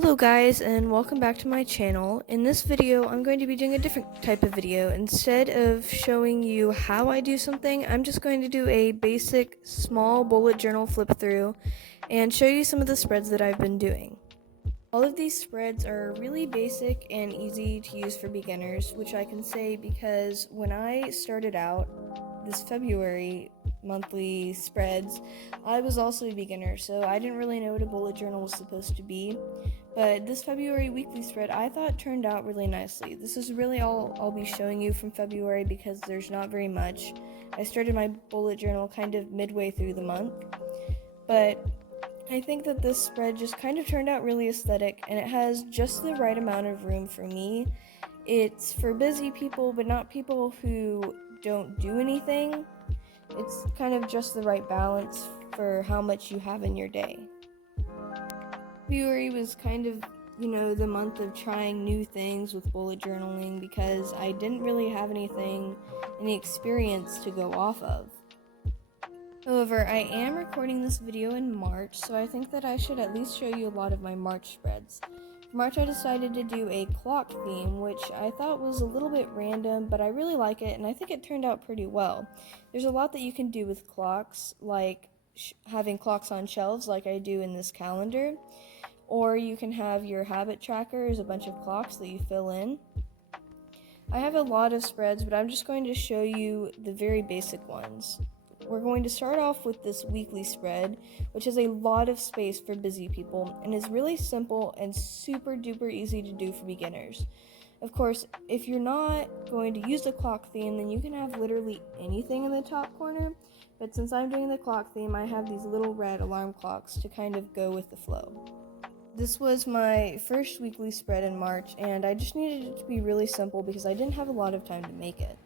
Hello guys, and welcome back to my channel. In this video, I'm going to be doing a different type of video. Instead of showing you how I do something, I'm just going to do a basic small bullet journal flip through and show you some of the spreads that I've been doing. All of these spreads are really basic and easy to use for beginners, which I can say because when I started out this February monthly spreads, I was also a beginner, so I didn't really know what a bullet journal was supposed to be. But this February weekly spread I thought turned out really nicely. This is really all I'll be showing you from February because there's not very much. I started my bullet journal kind of midway through the month, but I think that this spread just kind of turned out really aesthetic, and it has just the right amount of room for me. It's for busy people, but not people who don't do anything. It's kind of just the right balance for how much you have in your day. February was kind of, the month of trying new things with bullet journaling because I didn't really have any experience to go off of. However, I am recording this video in March, so I think that I should at least show you a lot of my March spreads. For March, I decided to do a clock theme, which I thought was a little bit random, but I really like it, and I think it turned out pretty well. There's a lot that you can do with clocks, like having clocks on shelves like I do in this calendar, or you can have your habit tracker as a bunch of clocks that you fill in. I have a lot of spreads, but I'm just going to show you the very basic ones. We're going to start off with this weekly spread, which has a lot of space for busy people and is really simple and super duper easy to do for beginners. Of course, if you're not going to use the clock theme, then you can have literally anything in the top corner, but since I'm doing the clock theme, I have these little red alarm clocks to kind of go with the flow. This was my first weekly spread in March, and I just needed it to be really simple because I didn't have a lot of time to make it.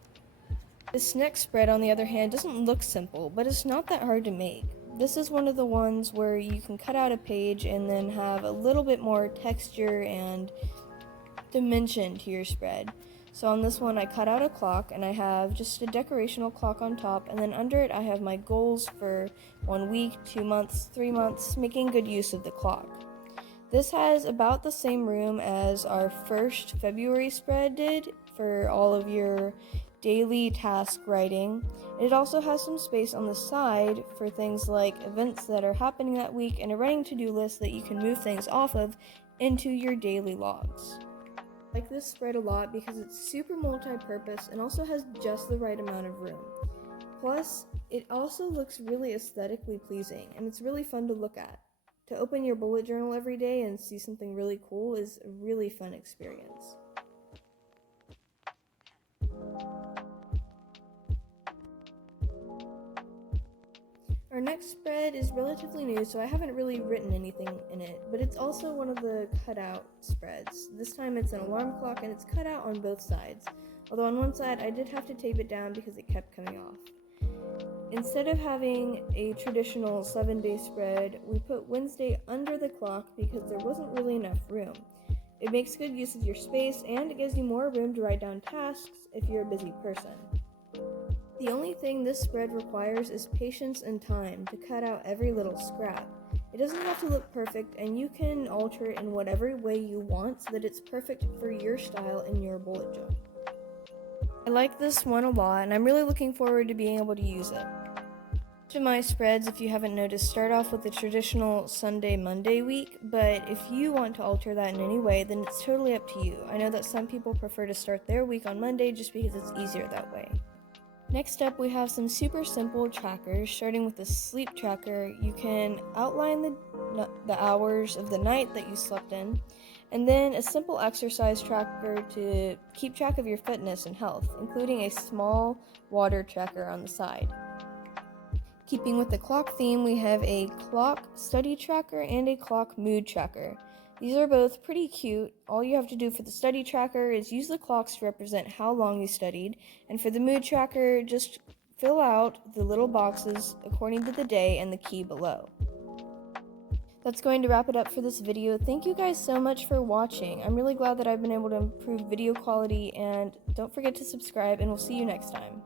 This next spread, on the other hand, doesn't look simple, but it's not that hard to make. This is one of the ones where you can cut out a page and then have a little bit more texture and dimension to your spread. So on this one, I cut out a clock, and I have just a decorational clock on top, and then under it I have my goals for 1 week, 2 months, 3 months, making good use of the clock. This has about the same room as our first February spread did for all of your daily task writing. It also has some space on the side for things like events that are happening that week and a writing to-do list that you can move things off of into your daily logs. I like this spread a lot because it's super multi-purpose and also has just the right amount of room. Plus, it also looks really aesthetically pleasing and it's really fun to look at. To open your bullet journal every day and see something really cool is a really fun experience. Our next spread is relatively new, so I haven't really written anything in it, but it's also one of the cutout spreads. This time it's an alarm clock and it's cut out on both sides, although on one side I did have to tape it down because it kept coming off. Instead of having a traditional 7-day spread, we put Wednesday under the clock because there wasn't really enough room. It makes good use of your space and it gives you more room to write down tasks if you're a busy person. The only thing this spread requires is patience and time to cut out every little scrap. It doesn't have to look perfect, and you can alter it in whatever way you want so that it's perfect for your style and your bullet journal. I like this one a lot, and I'm really looking forward to being able to use it. Each of my spreads, if you haven't noticed, start off with the traditional Sunday-Monday week, but if you want to alter that in any way, then it's totally up to you. I know that some people prefer to start their week on Monday just because it's easier that way. Next up, we have some super simple trackers, starting with the sleep tracker. You can outline the hours of the night that you slept in, and then a simple exercise tracker to keep track of your fitness and health, including a small water tracker on the side. Keeping with the clock theme, we have a clock study tracker and a clock mood tracker. These are both pretty cute. All you have to do for the study tracker is use the clocks to represent how long you studied, and for the mood tracker, just fill out the little boxes according to the day and the key below. That's going to wrap it up for this video. Thank you guys so much for watching. I'm really glad that I've been able to improve video quality, and don't forget to subscribe, and we'll see you next time.